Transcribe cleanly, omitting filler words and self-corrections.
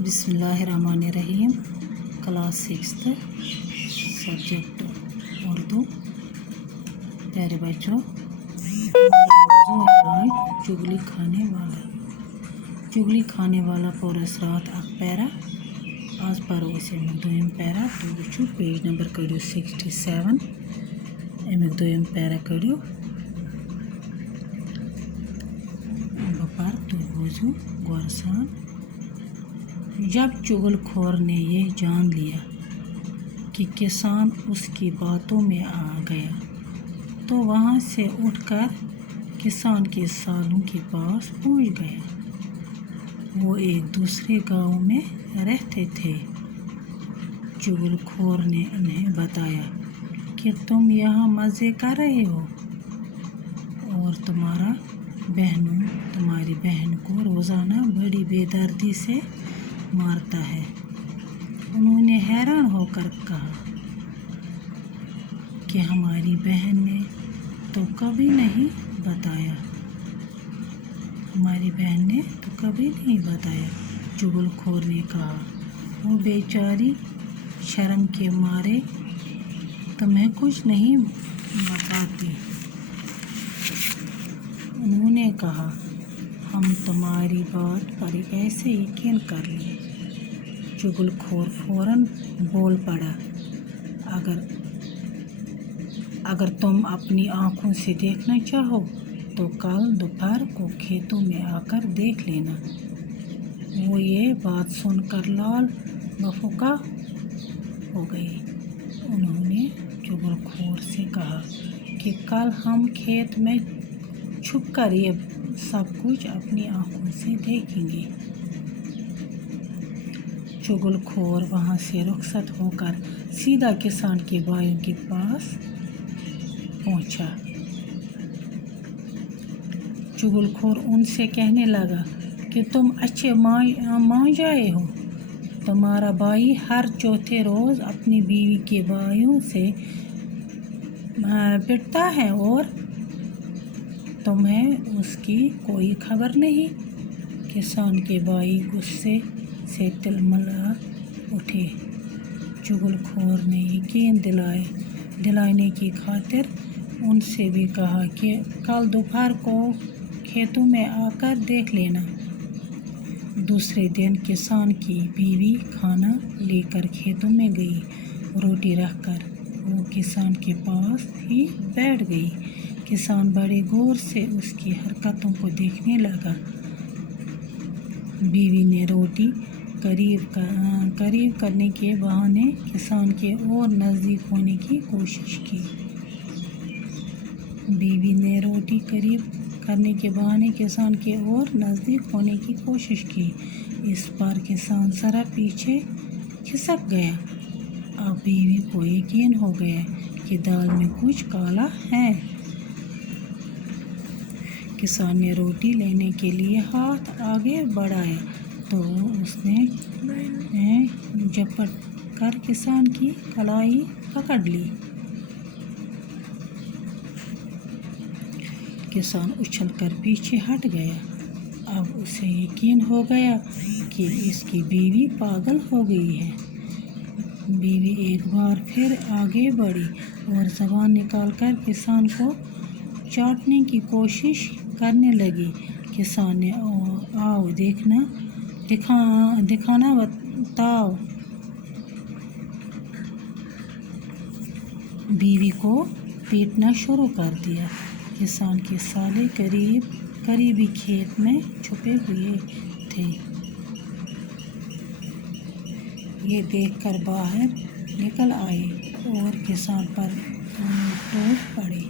बिस्मिल्लाहिर्रहमानिर्रहीम। Class 6 subject Urdu. प्यारे बच्चों, चुगली खाने वाला पोरस रात अख पैरा आज परो दोम पैरा तो वो पेज नंबर कड़ो 67 अमुक दोम पैरा कड़ो बपर तो बोझो गौरसान। जब चुगलखोर ने यह जान लिया कि किसान उसकी बातों में आ गया तो वहाँ से उठकर किसान के सालों के पास पहुँच गया। वो एक दूसरे गांव में रहते थे। चुगलखोर ने उन्हें बताया कि तुम यहाँ मज़े कर रहे हो और तुम्हारी बहन को रोज़ाना बड़ी बेदर्दी से मारता है। उन्होंने हैरान होकर कहा कि हमारी बहन ने तो कभी नहीं बताया। चुगलखोर ने कहा, वो बेचारी शर्म के मारे तुम्हें कुछ नहीं बताती। उन्होंने कहा, हम तुम्हारी बात पर कैसे यकीन कर लें। चुगलखोर फौरन बोल पड़ा, अगर तुम अपनी आँखों से देखना चाहो तो कल दोपहर को खेतों में आकर देख लेना। वो ये बात सुनकर लाल बफूका हो गई। उन्होंने चुगलखोर से कहा कि कल हम खेत में छुपकर ये सब कुछ अपनी आँखों से देखेंगे। चुगलखोर वहाँ से रुखसत होकर सीधा किसान के भाइयों के पास पहुँचा। चुगलखोर उनसे कहने लगा कि तुम अच्छे मान जाए हो। तुम्हारा भाई हर चौथे रोज़ अपनी बीवी के भाइयों से पिटता है और तुम्हें उसकी कोई खबर नहीं। किसान के भाई गुस्से से तिलमिला उठे। चुगलखोर ने यकीन दिलाने की खातिर उनसे भी कहा कि कल दोपहर को खेतों में आकर देख लेना। दूसरे दिन किसान की बीवी खाना लेकर खेतों में गई। रोटी रखकर वो किसान के पास ही बैठ गई। किसान बड़े गौर से उसकी हरकतों को देखने लगा। बीवी ने रोटी करीब करने के बहाने किसान के और नज़दीक होने की कोशिश की। इस बार किसान जरा पीछे खिसक गया। अब बीवी को यकीन हो गया कि दाल में कुछ काला है। किसान ने रोटी लेने के लिए हाथ आगे बढ़ाया तो उसने झपट कर किसान की कलाई पकड़ ली। किसान उछलकर पीछे हट गया। अब उसे यकीन हो गया कि इसकी बीवी पागल हो गई है। बीवी एक बार फिर आगे बढ़ी और ज़बान निकालकर किसान को चाटने की कोशिश करने लगी। किसान ने आओ दिखाना बताओ बीवी को पीटना शुरू कर दिया। किसान के साले करीबी खेत में छुपे हुए थे। ये देखकर बाहर निकल आए और किसान पर टूट पड़े।